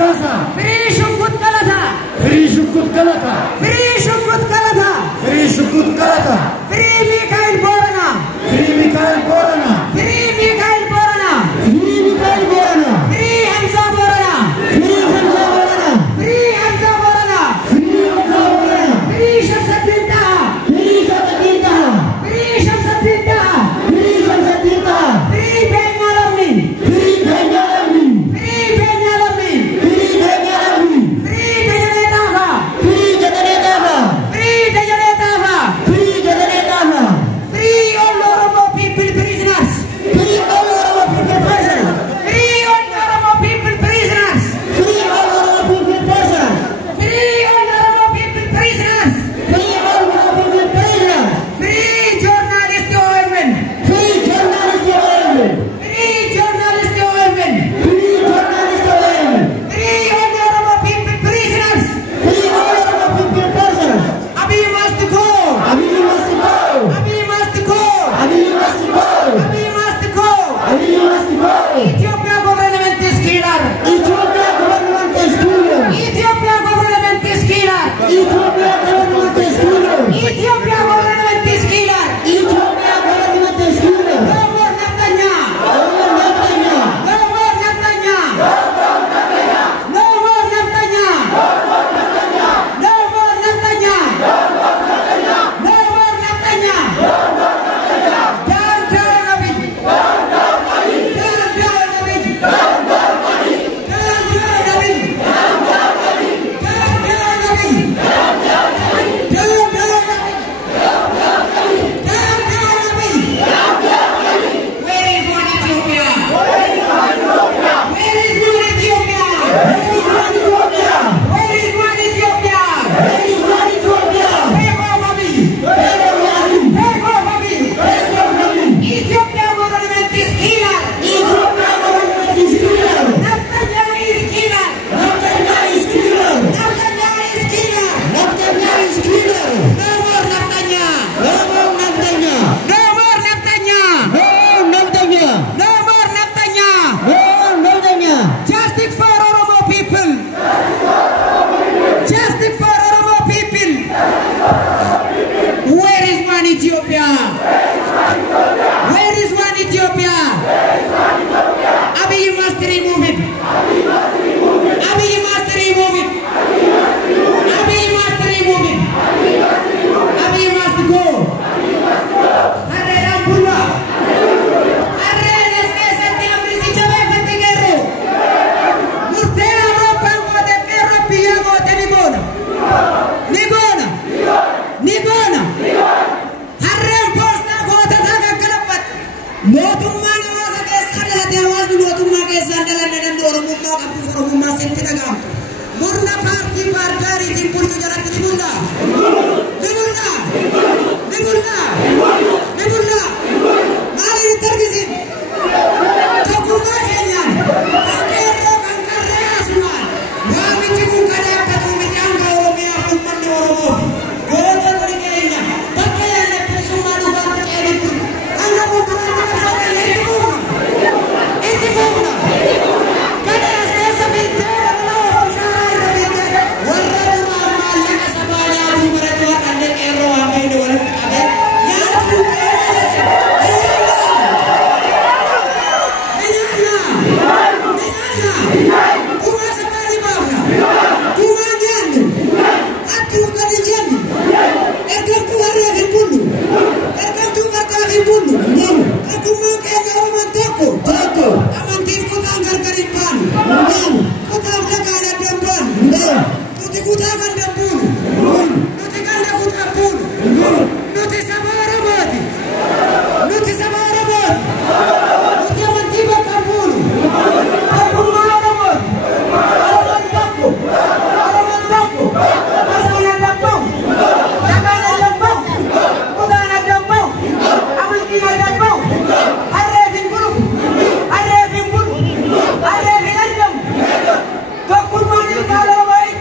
Rakasa. Free Shukut Kalata. Free Shukut Kalata. Free Shukut Kalata. Free Shukut Kalata. Free Mikhail Borana. Free Mikhail Borana. Free Mikhail Borana. Free Mikhail Borana. Free Hamza Borana. Free Hamza Borana. Free Hamza Borana. Free Hamza Borana. Free Shamsuddin Taha. Free Shamsuddin Taha. Free Shamsuddin Taha. Free Shamsuddin Taha. Free Benyamin. Free Benyamin. Free Benyamin. Free Benyamin. Free Dajanetaha. Free Jedhuufi. Free Dajanetaha. Free Jedhuufi. Free all Oromo people prisoners. Free all Oromo people prisoners. Free all Oromo people prisoners. Free all Oromo people prisoners. Free all Oromo people prisoners. Free all Oromo people prisoners. Free journalist Owen. Free journalist Owen. Free journalist Owen. Free journalist Owen. Free all Oromo people prisoners. Free all Oromo people prisoners. Abi must go. Abi must go. Abi must go. Abi must go. Abi must go. Abi must go. Ethiopia government is killer. Ethiopia government is killer. Ethiopia government is killer. Ethiopia government is killer. Ethiopia government is killer. Ethiopia government is killer. No more Netanyahu. No more Netanyahu. No more Netanyahu. No more Netanyahu. No more Netanyahu. Down, down, Abiy. Down, down, Abiy. Down, down, Abiy. Down, down, Abiy. Down, down, Abiy. Down, down, Abiy. Down, down, Abiy. Where is one Ethiopia? Where is one Ethiopia? Where is one Ethiopia? Where is one Ethiopia? Take off Abiy. Take off Abiy. Ethiopia government is killer. Netanyahu is killer. Netanyahu is killer. No more Netanyahu. No more Netanyahu. Justice for Oromo people. Justice for Oromo people. Where is one Ethiopia? Where is one Ethiopia? Abiy must remove it. Abiy must remove it. Abiy must remove it. Abiy must go. Arre Rambullah. Arre Nesnesati Amrisi Chabe Fatigero. Murte Europa Gote Kerro Pia Gote Nigona. Arre Posta Gote Taga Kalapat. Motumma Nawasa Kesa Dalate Awas Motumma Kesa Dalane dan Oromumma Kapu Oromumma Sentidagam. Murna Parti Partari Timpurtu Jalan Tribunda. Mari terbisin. Takuma Kenya. Angkero Angkare Asuman. Kami cikung kada patung menjangka Oromia Rumpan Oromo. Goda dari Kenya. Pakaian lepus semua lupa terjadi. Anda mau berapa sampai itu? Kada saya sampai terlalu sarai rabita. Warna ramai lagi sabaya di mereka anda kero ambil dua kabe. Yang juga. Kalau baik,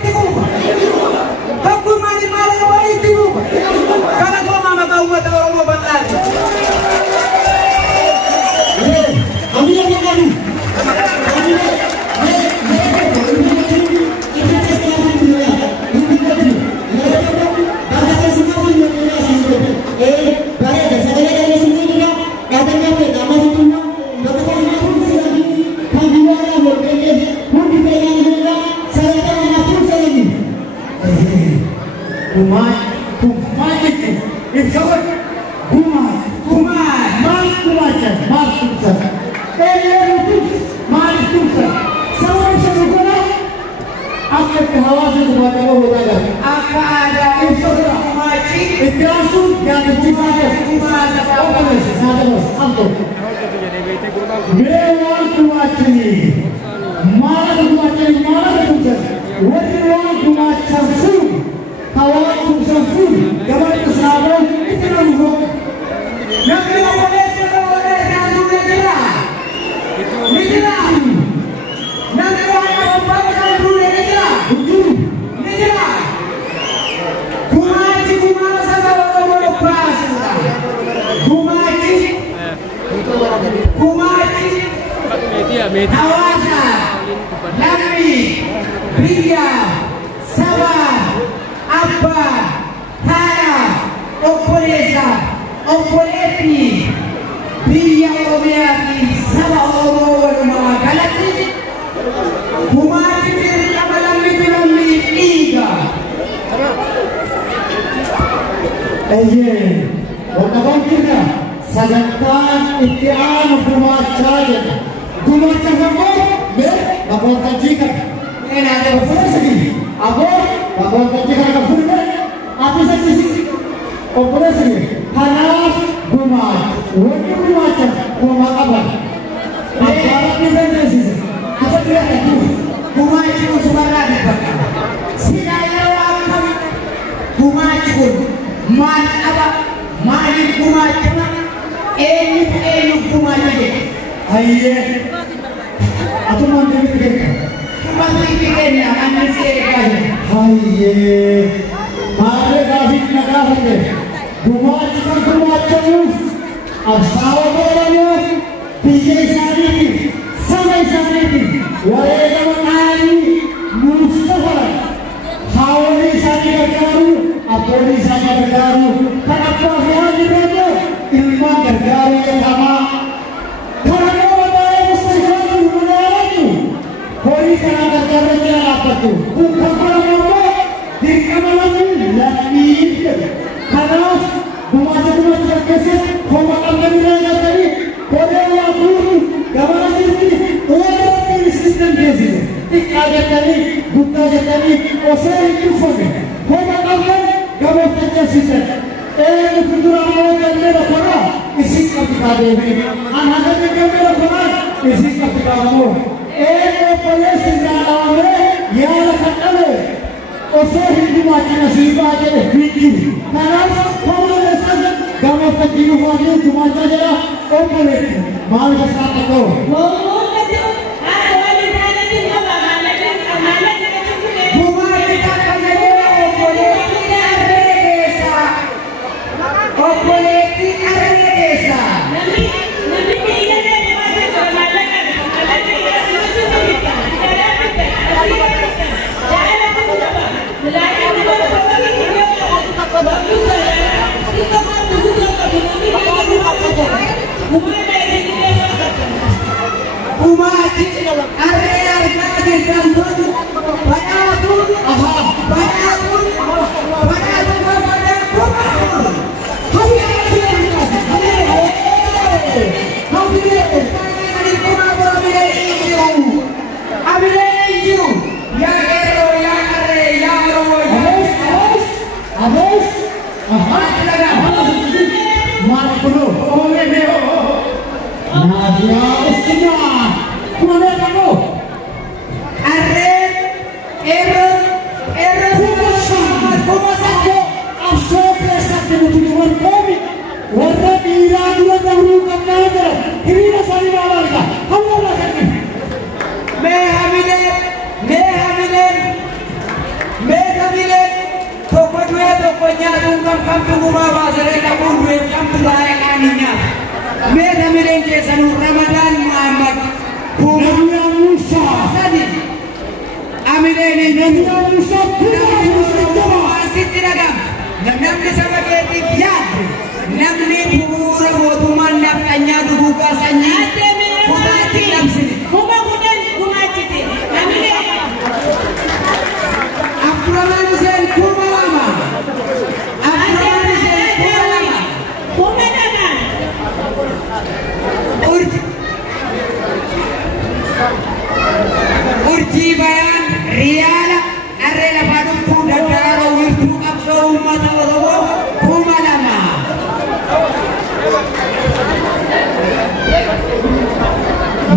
urjii bayaan riyaala qarree lafaa dhuftuu daddaaroo wirtuu qabsoo uummata Oromoo kuma lama.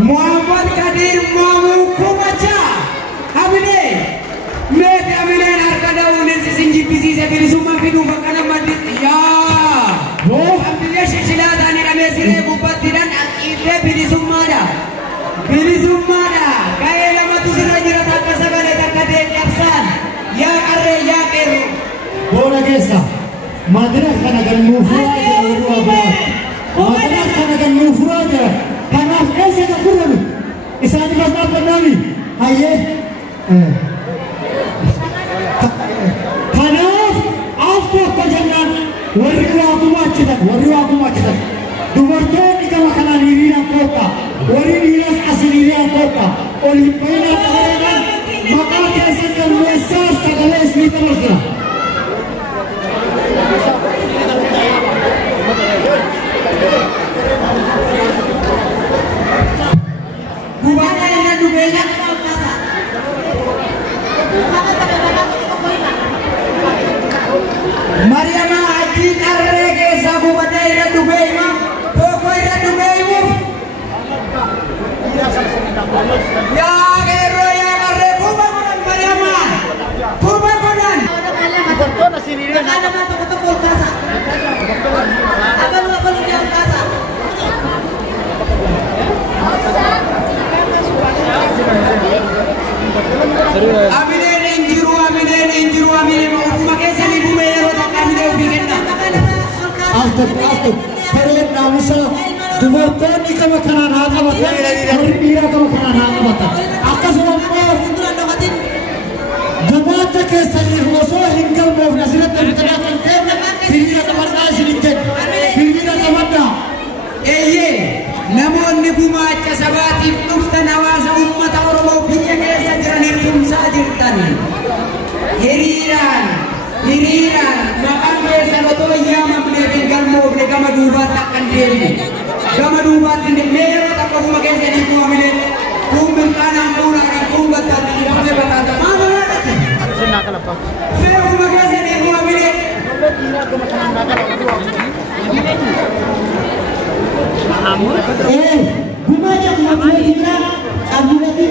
Muhammad Kadir Maamuu Kumacha Habile meeti Habileen harka da'uunis isin jibbisiise bilisummaa fiduu bakka namatti yaa Habilee shishilaa taane dhamee siree gubbattiidhaan aqiillee bilisummaadha. Bilisummaadha ga'ee lamatu sirra jira takka sagalee takka deeggarsaan yaa qarree yaa qeerroo. Boona keessa maadira kana gannuu furaa jira warri waa biraa. Maadira kana gannuu furaa jira. Kanaaf eessa ka furame isaanii fasnaa fannaami hayyee. Kanaaf aftu akka jennaan warri waa gumaachitan dubartoonni gama kanaan hiriiraan koota warri dhiiras asiin hiriiraan koota oliin baay'inaan qabareedhaan maqaa keessan galmeessaas sagalee isinii dabarsina. Gubana ina dubenya Mariama aji karre ke sabu bana ina dubema toko ina dubemu ya gero ya karre kuba konan Mariama kuba konan Dubartoonni asiin hiriiraan Ada mata betul polkasa. Abang dia polkasa. Abileen injiru abileen ofuma keessan ibume yeroo takka abilee ofii kenna. Alto tareen naamusa dubartoonni gama kanaan haa qabatan warri dhiiraa gama kanaan haa qabatan akkasuma immoo gabaacha keessaniif osoo hin galmoofne asirratti bitadhaa kan ta'e hiriira qabadhaa isin jenna hiriira qabadhaa. Eeyyee namoonni gumaacha sabaatiif dhuftan hawaasa uummata Oromoo biyya keessa jiran hirtumsaa jirtan hiriiraan maqaan keessan otoo yaamamnee hin galmoofne gama duubaatti akkan deemne gama duubaatti mee yeroo takka ofuma keessanii bu'amine kun milkaanaan fuudhaadhaan kun battaan dhufamee bataata maa baraadhate mee ofuma keessanii bu'amine Gumaacha gumaacha abdulati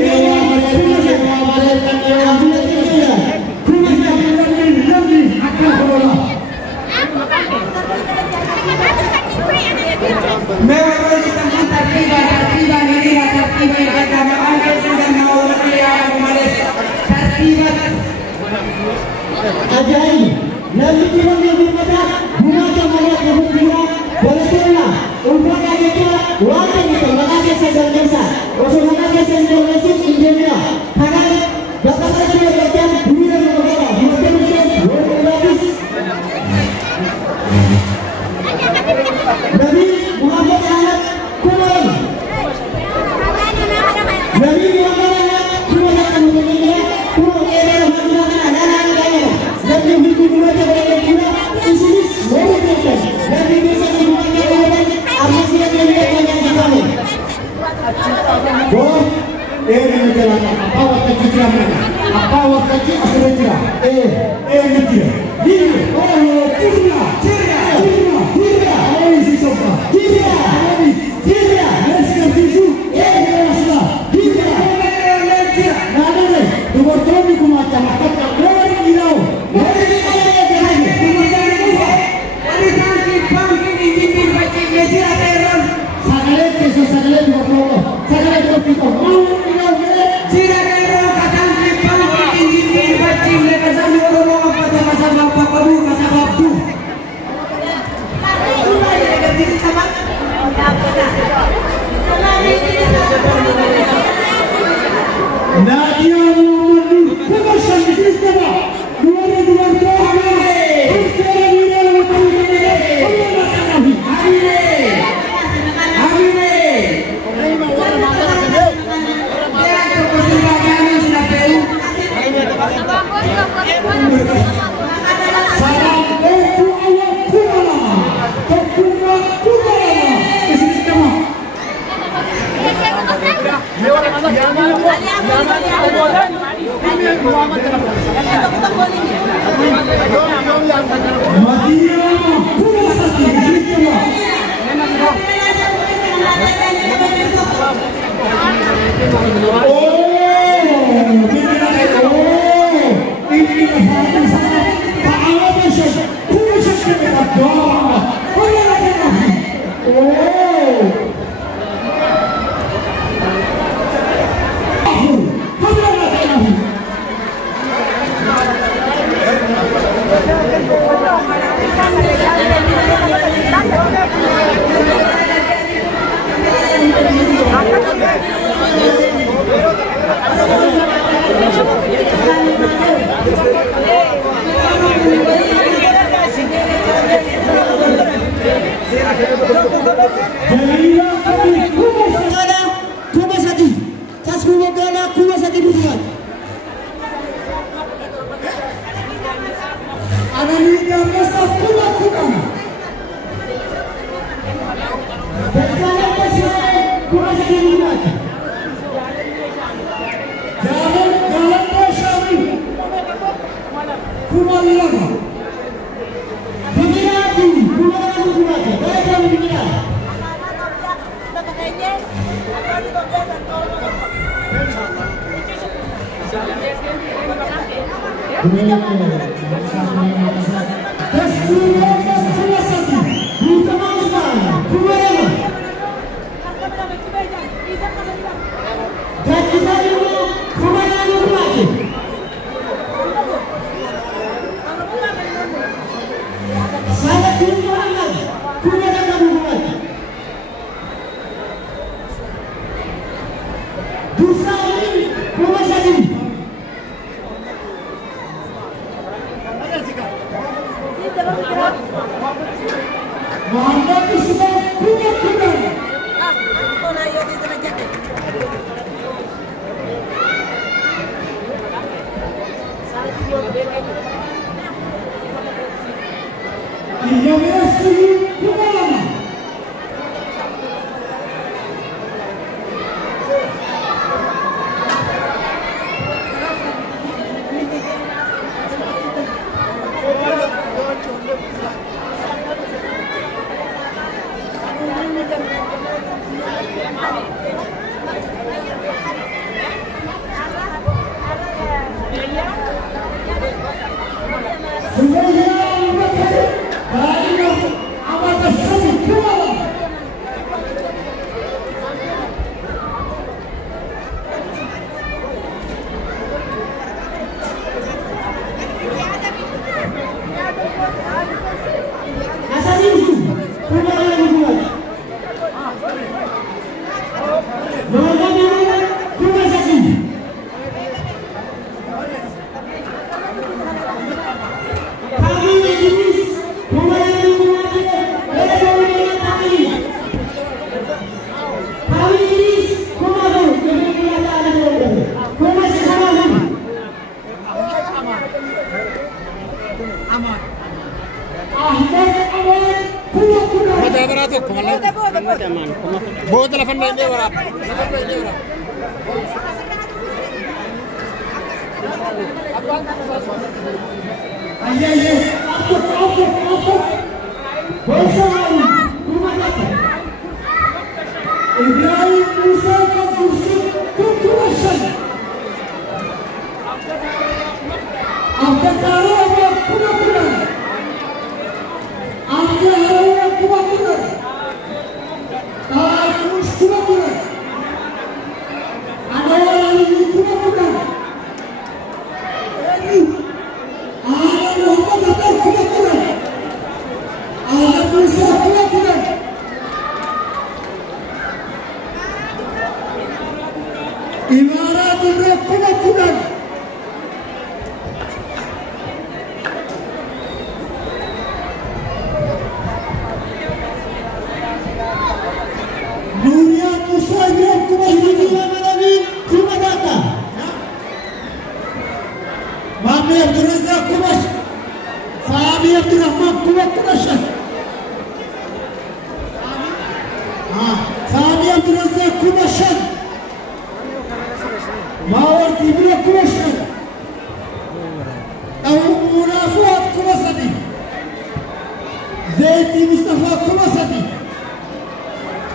Reetii Mustafaa kuma sadi.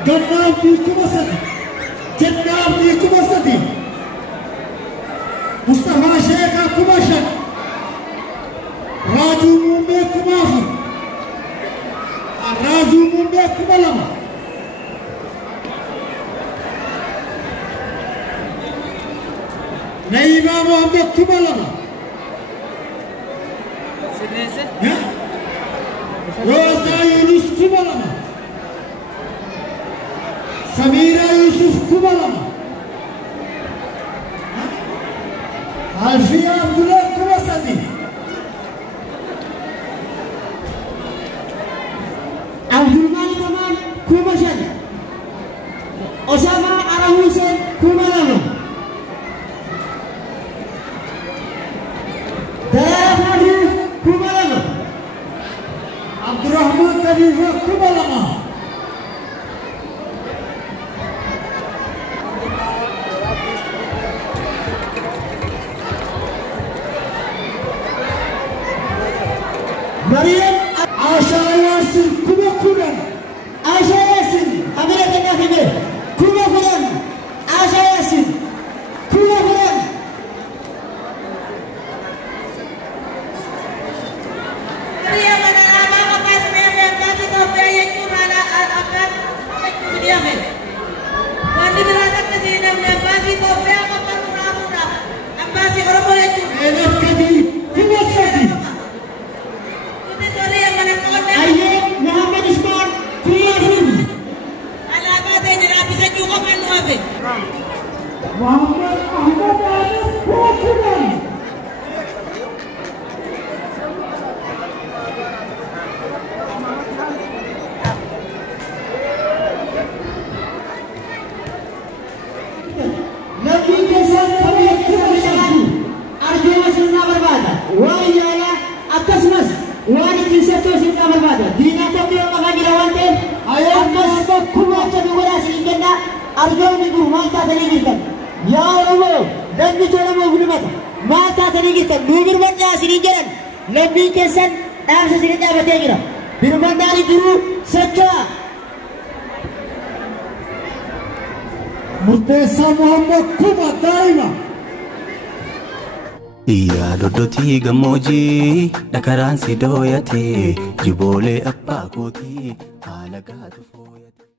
Gannaabdii kuma sadi. Jennaabdii kuma sadi. Mustafaa Sheekaa kuma shan. Raajuu Muummee kuma afur. Raajuu Muummee kuma lama. Na'iimaa Mohammed kuma lama. Roozaa Yunus kuma lama. Samiraa Yusuf kuma lama. Alfiyaa Abdullah kuma sadi. Abdulmalik Aman kuma shan. Osama Ara Hussein kuma lama. Dawaadha kuma lama. Abdurrahman Khalifa kuma lama. Maryam Asha Yasin kuma kudan. Asha Yasin hamira kena kene kuma kudan. Asha Yasin kuma kudan. Muhammad Ahmad Ali Kukulan. Nabi kesan kami kesan arjuna sinna berbada. Wayala atasmas wani kisato sinna berbada. Dina to kyo magagilawante atas kuma chadugura sinna arjuna guru manta tanigitan. Ya Allah, dan bicara mau guna mata tadi kita dulu benda sini jalan lebih kesan dalam sini dapat kira firman dari guru saja Murtesa Muhammad kuma daima Iya dodoti gamoji dakaran si doyate jibole appa koti alaga tu foyate